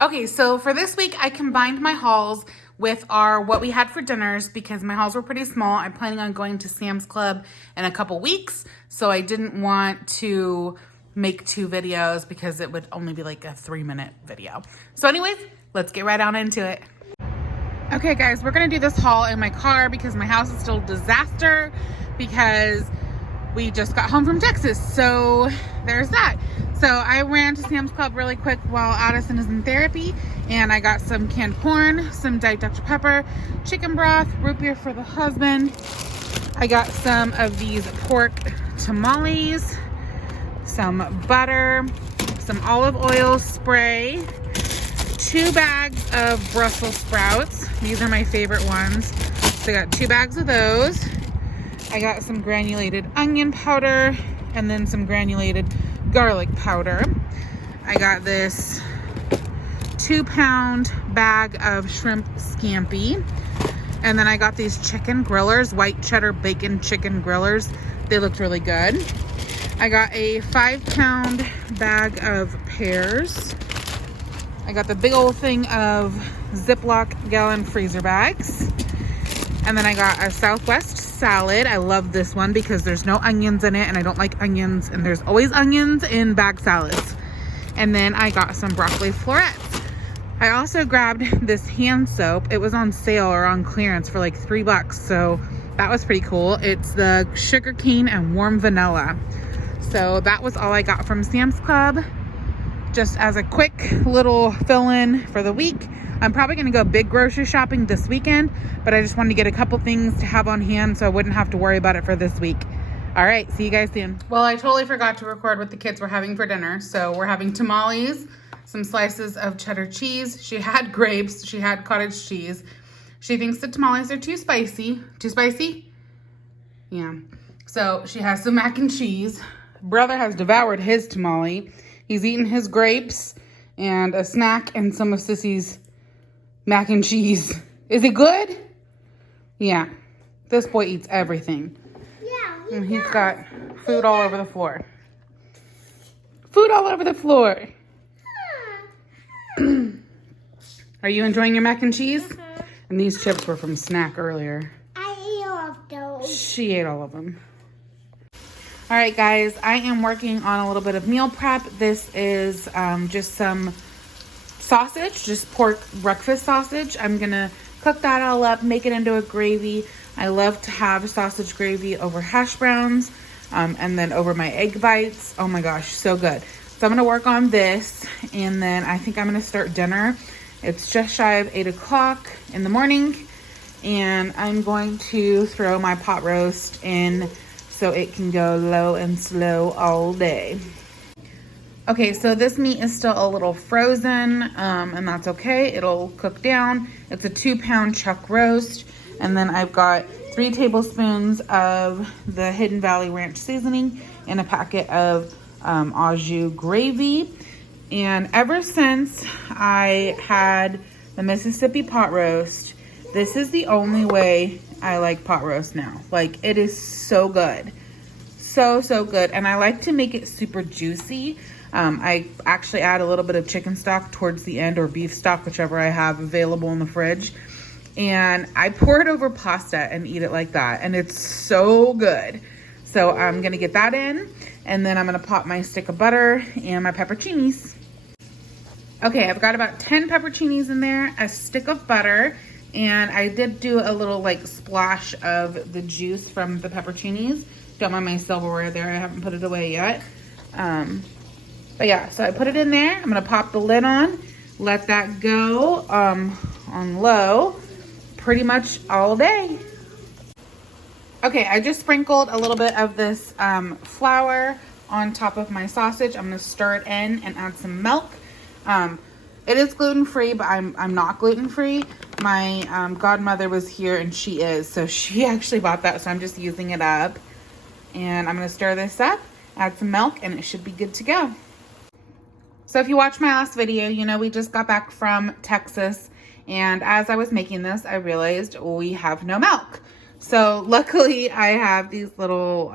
Okay, so for this week, I combined my hauls with what we had for dinners because my hauls were pretty small. I'm planning on going to Sam's Club in a couple weeks, so I didn't want to make 2 videos because it would only be like a 3-minute video. So anyways, let's get right on into it. Okay guys, we're gonna do this haul in my car because my house is still a disaster because we just got home from Texas. So there's that. So I ran to Sam's Club really quick while Addison is in therapy, and I got some canned corn, some Diet Dr. Pepper, chicken broth, root beer for the husband. I got some of these pork tamales, some butter, some olive oil spray, 2 bags of Brussels sprouts. These are my favorite ones. So I got 2 bags of those. I got some granulated onion powder and then some granulated garlic powder. I got this 2-pound bag of shrimp scampi. And then I got these chicken grillers, white cheddar bacon chicken grillers. They looked really good. I got a 5-pound bag of pears. I got the big old thing of Ziploc gallon freezer bags. And then I got a Southwest salad. I love this one because there's no onions in it and I don't like onions, and there's always onions in bag salads. And then I got some broccoli florets. I also grabbed this hand soap. It was on sale or on clearance for like $3, so that was pretty cool. It's the sugar cane and warm vanilla. So that was all I got from Sam's Club. Just as a quick little fill-in for the week. I'm probably gonna go big grocery shopping this weekend, but I just wanted to get a couple things to have on hand so I wouldn't have to worry about it for this week. All right, see you guys soon. Well, I totally forgot to record what the kids were having for dinner. So we're having tamales, some slices of cheddar cheese. She had grapes, she had cottage cheese. She thinks the tamales are too spicy. Too spicy? Yeah. So she has some mac and cheese. Brother has devoured his tamale. He's eaten his grapes and a snack and some of Sissy's mac and cheese. Is it good? Yeah. This boy eats everything. Yeah. And he's got food all over the floor. Food all over the floor. Are you enjoying your mac and cheese? And these chips were from snack earlier. I ate all of those. She ate all of them. All right, guys, I am working on a little bit of meal prep. This is just some sausage, just pork breakfast sausage. I'm gonna cook that all up, make it into a gravy. I love to have sausage gravy over hash browns and then over my egg bites. Oh my gosh, so good. So I'm gonna work on this, and then I think I'm gonna start dinner. It's just shy of 8 o'clock in the morning, and I'm going to throw my pot roast in so it can go low and slow all day. Okay, so this meat is still a little frozen, and that's okay. It'll cook down. It's a 2-pound chuck roast. And then I've got 3 tablespoons of the Hidden Valley Ranch seasoning and a packet of au jus gravy. And ever since I had the Mississippi pot roast, this is the only way I like pot roast now. Like, it is so good. So good. And I like to make it super juicy. I actually add a little bit of chicken stock towards the end, or beef stock, whichever I have available in the fridge. And I pour it over pasta and eat it like that. And it's so good. So I'm gonna get that in, and then I'm gonna pop my stick of butter and my pepperoncinis. Okay, I've got about 10 pepperoncinis in there, a stick of butter, and I did do a little like splash of the juice from the pepperoncinis. Don't mind my silverware there, I haven't put it away yet. But yeah, so I put it in there. I'm gonna pop the lid on, let that go on low pretty much all day. Okay, I just sprinkled a little bit of this flour on top of my sausage. I'm gonna stir it in and add some milk. It is gluten-free, but I'm not gluten-free. My godmother was here and she is, so she actually bought that, so I'm just using it up. And I'm gonna stir this up, add some milk, and it should be good to go. So if you watched my last video, you know we just got back from Texas, and as I was making this, I realized we have no milk. So luckily I have these little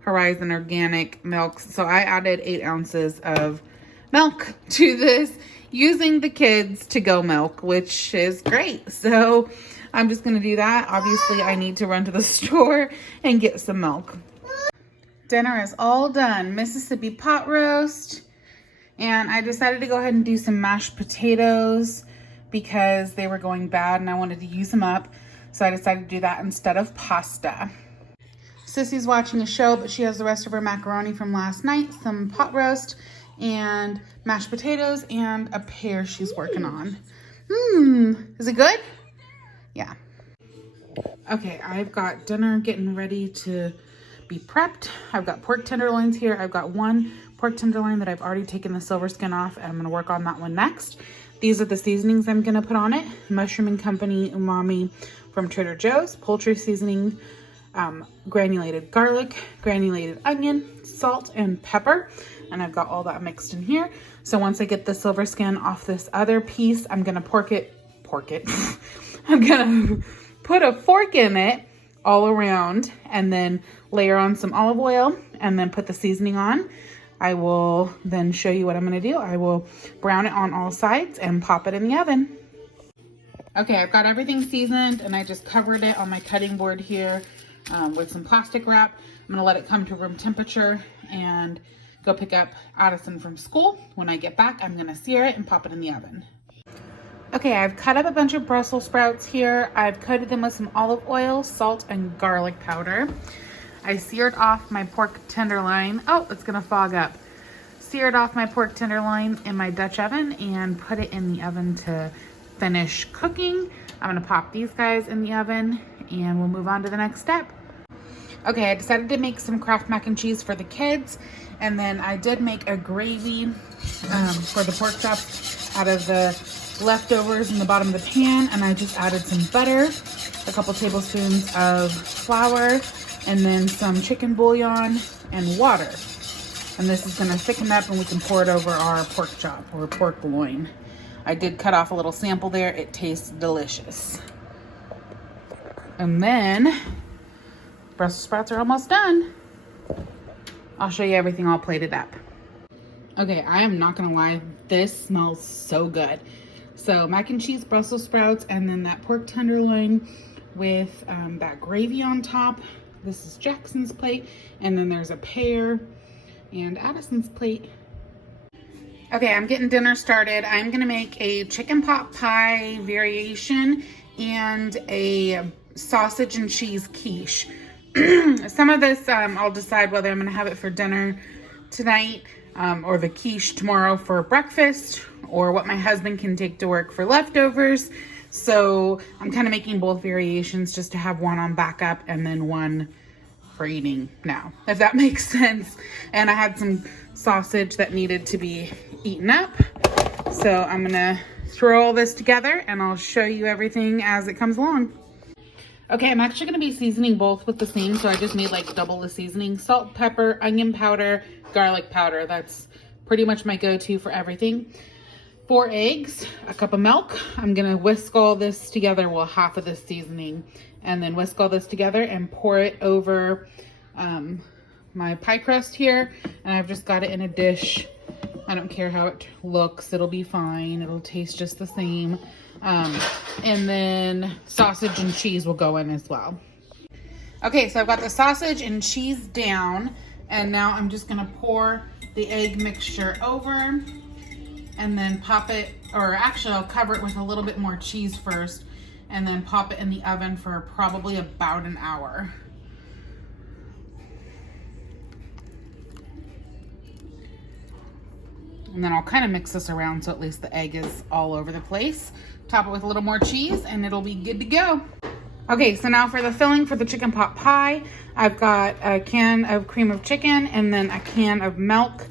Horizon organic milks. So I added 8 ounces of milk to this using the kids to go milk, which is great. So I'm just gonna do that. Obviously I need to run to the store and get some milk. Dinner is all done. Mississippi pot roast. And I decided to go ahead and do some mashed potatoes because they were going bad and I wanted to use them up. So I decided to do that instead of pasta. Sissy's watching a show, but she has the rest of her macaroni from last night, some pot roast, and mashed potatoes, and a pear she's working on. Is it good? Yeah. Okay, I've got dinner getting ready to be prepped. I've got pork tenderloins here. I've got one pork tenderloin that I've already taken the silver skin off, and I'm gonna work on that one next. These are the seasonings I'm gonna put on it. Mushroom and Company umami from Trader Joe's, poultry seasoning, granulated garlic, granulated onion, salt, and pepper. And I've got all that mixed in here. So once I get the silver skin off this other piece, I'm gonna pork it. I'm gonna put a fork in it all around and then layer on some olive oil and then put the seasoning on. I will then show you what I'm gonna do. I will brown it on all sides and pop it in the oven. Okay, I've got everything seasoned and I just covered it on my cutting board here with some plastic wrap. I'm gonna let it come to room temperature and go pick up Addison from school. When I get back, I'm gonna sear it and pop it in the oven. Okay, I've cut up a bunch of Brussels sprouts here. I've coated them with some olive oil, salt, and garlic powder. I seared off my pork tenderloin. Oh, it's gonna fog up. Seared off my pork tenderloin in my Dutch oven and put it in the oven to finish cooking. I'm gonna pop these guys in the oven and we'll move on to the next step. Okay, I decided to make some Kraft mac and cheese for the kids, and then I did make a gravy for the pork chop out of the leftovers in the bottom of the pan, and I just added some butter, a couple tablespoons of flour, and then some chicken bouillon and water. And this is gonna thicken up and we can pour it over our pork chop or pork loin. I did cut off a little sample there. It tastes delicious. And then Brussels sprouts are almost done. I'll show you everything all plated up. Okay, I am not gonna lie, this smells so good. So mac and cheese, Brussels sprouts, and then that pork tenderloin with that gravy on top. This is Jackson's plate, and then there's a pear and Addison's plate. Okay, I'm getting dinner started. I'm gonna make a chicken pot pie variation and a sausage and cheese quiche. Some of this, I'll decide whether I'm gonna have it for dinner tonight or the quiche tomorrow for breakfast, or what my husband can take to work for leftovers. So I'm kind of making both variations just to have one on backup and then one for eating now, if that makes sense. And I had some sausage that needed to be eaten up. So I'm gonna throw all this together and I'll show you everything as it comes along. Okay, I'm actually gonna be seasoning both with the same, so I just made like double the seasoning. Salt, pepper, onion powder, garlic powder. That's pretty much my go-to for everything. 4 eggs, a cup of milk. I'm gonna whisk all this together, well, half of this seasoning, and then whisk all this together and pour it over my pie crust here. And I've just got it in a dish. I don't care how it looks, it'll be fine. It'll taste just the same. And then sausage and cheese will go in as well. Okay, so I've got the sausage and cheese down, and now I'm just gonna pour the egg mixture over and then pop it, or actually I'll cover it with a little bit more cheese first and then pop it in the oven for probably about an hour. And then I'll kind of mix this around so at least the egg is all over the place. Top it with a little more cheese and it'll be good to go. Okay, so now for the filling for the chicken pot pie, I've got a can of cream of chicken and then a can of milk.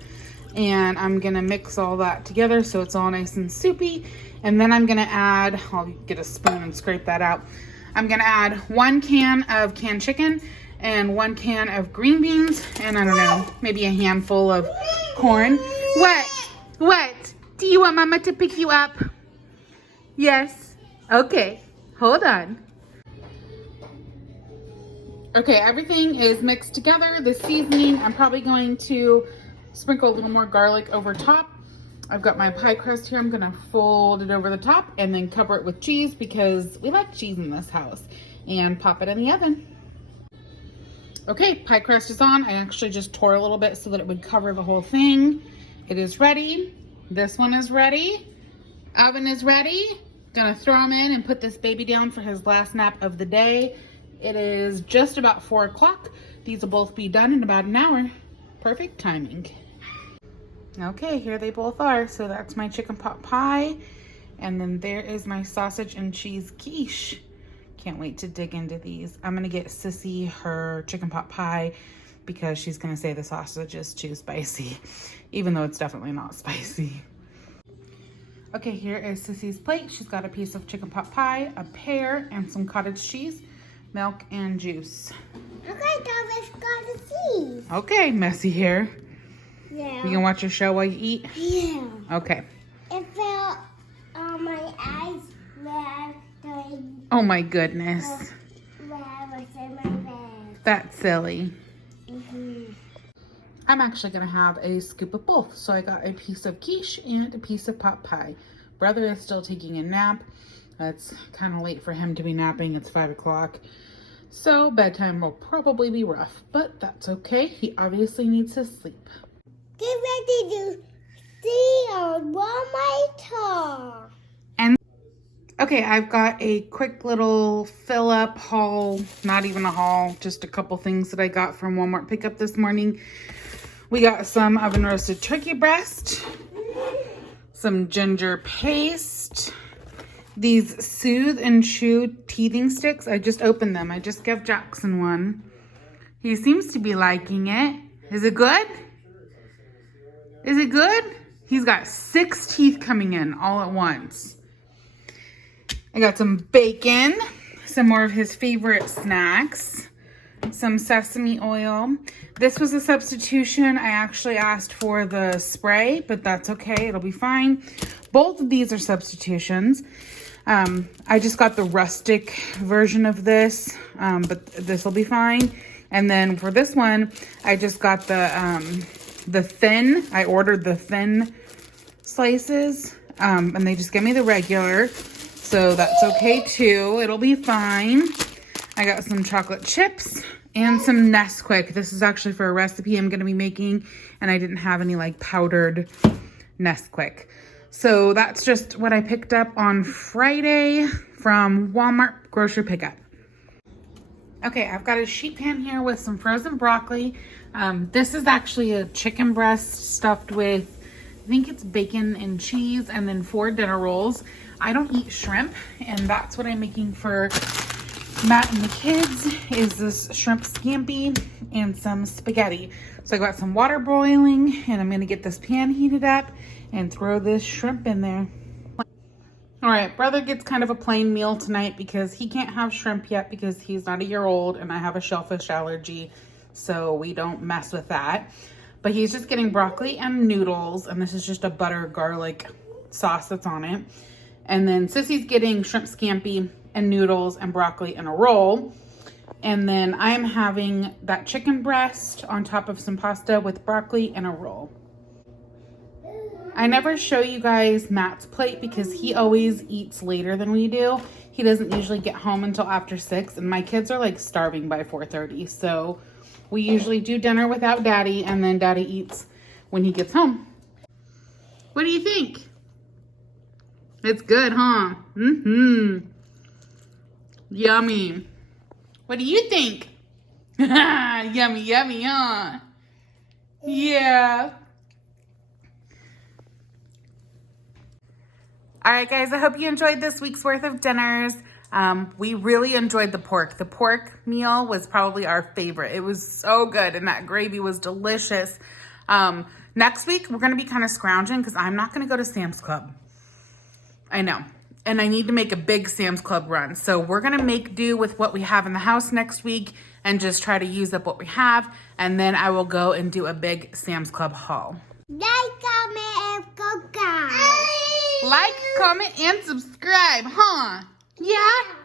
And I'm gonna mix all that together so it's all nice and soupy. And then I'm gonna add, I'll get a spoon and scrape that out. I'm gonna add 1 can of canned chicken and 1 can of green beans, and I don't know, maybe a handful of corn. What? Do you want Mama to pick you up? Yes. Okay, hold on. Okay, everything is mixed together. The seasoning, I'm probably going to sprinkle a little more garlic over top. I've got my pie crust here. I'm gonna fold it over the top and then cover it with cheese because we like cheese in this house, and pop it in the oven. Okay, pie crust is on. I actually just tore a little bit so that it would cover the whole thing. It is ready. This one is ready. Oven is ready. Gonna throw him in and put this baby down for his last nap of the day. It is just about 4 o'clock. These will both be done in about an hour. Perfect timing. Okay, here they both are. So that's my chicken pot pie. And then there is my sausage and cheese quiche. Can't wait to dig into these. I'm gonna get Sissy her chicken pot pie because she's gonna say the sausage is too spicy, even though it's definitely not spicy. Okay, here is Sissy's plate. She's got a piece of chicken pot pie, a pear, and some cottage cheese, milk, and juice. Okay, Thomas got the cheese. Okay, messy hair. Yeah. You can watch your show while you eat? Yeah. Okay. It fell on my eyes where Oh my goodness. where I was in my bed. That's silly. Mm-hmm. I'm actually gonna have a scoop of both. So I got a piece of quiche and a piece of pot pie. Brother is still taking a nap. It's kind of late for him to be napping. It's 5 o'clock. So bedtime will probably be rough, but that's okay. He obviously needs his sleep. Get ready to see on my car. Okay, I've got a quick little fill up haul, not even a haul, just a couple things that I got from Walmart pickup this morning. We got some oven roasted turkey breast, some ginger paste, these Soothe and Chew teething sticks. I just opened them. I just gave Jackson one. He seems to be liking it. Is it good? Is it good? He's got 6 teeth coming in all at once. I got some bacon, some more of his favorite snacks, some sesame oil. This was a substitution. I actually asked for the spray, but that's okay. It'll be fine. Both of these are substitutions. I just got the rustic version of this, but this will be fine. And then for this one, I just got the thin. I ordered the thin slices, and they just gave me the regular. So that's okay too. It'll be fine. I got some chocolate chips and some Nesquik. This is actually for a recipe I'm going to be making, and I didn't have any like powdered Nesquik. So that's just what I picked up on Friday from Walmart grocery pickup. Okay, I've got a sheet pan here with some frozen broccoli. This is actually a chicken breast stuffed with, I think it's bacon and cheese, and then 4 dinner rolls. I don't eat shrimp, and that's what I'm making for Matt and the kids, is this shrimp scampi and some spaghetti. So I got some water boiling, and I'm gonna get this pan heated up and throw this shrimp in there. All right, brother gets kind of a plain meal tonight because he can't have shrimp yet because he's not a year old and I have a shellfish allergy, so we don't mess with that. But he's just getting broccoli and noodles, and this is just a butter garlic sauce that's on it. And then Sissy's getting shrimp scampi and noodles and broccoli in a roll. And then I'm having that chicken breast on top of some pasta with broccoli and a roll. I never show you guys Matt's plate because he always eats later than we do. He doesn't usually get home until after 6, and my kids are like starving by 4:30. So we usually do dinner without Daddy, and then Daddy eats when he gets home. What do you think? It's good, huh? Mm-hmm. Yummy. What do you think? Yummy, yummy, huh? Yeah. All right, guys, I hope you enjoyed this week's worth of dinners. We really enjoyed the pork. The pork meal was probably our favorite. It was so good, and that gravy was delicious. Next week, we're going to be kind of scrounging because I'm not going to go to Sam's Club. I know. And I need to make a big Sam's Club run. So we're going to make do with what we have in the house next week and just try to use up what we have. And then I will go and do a big Sam's Club haul. Like, comment, and subscribe. Like, comment, and subscribe, huh? Yeah?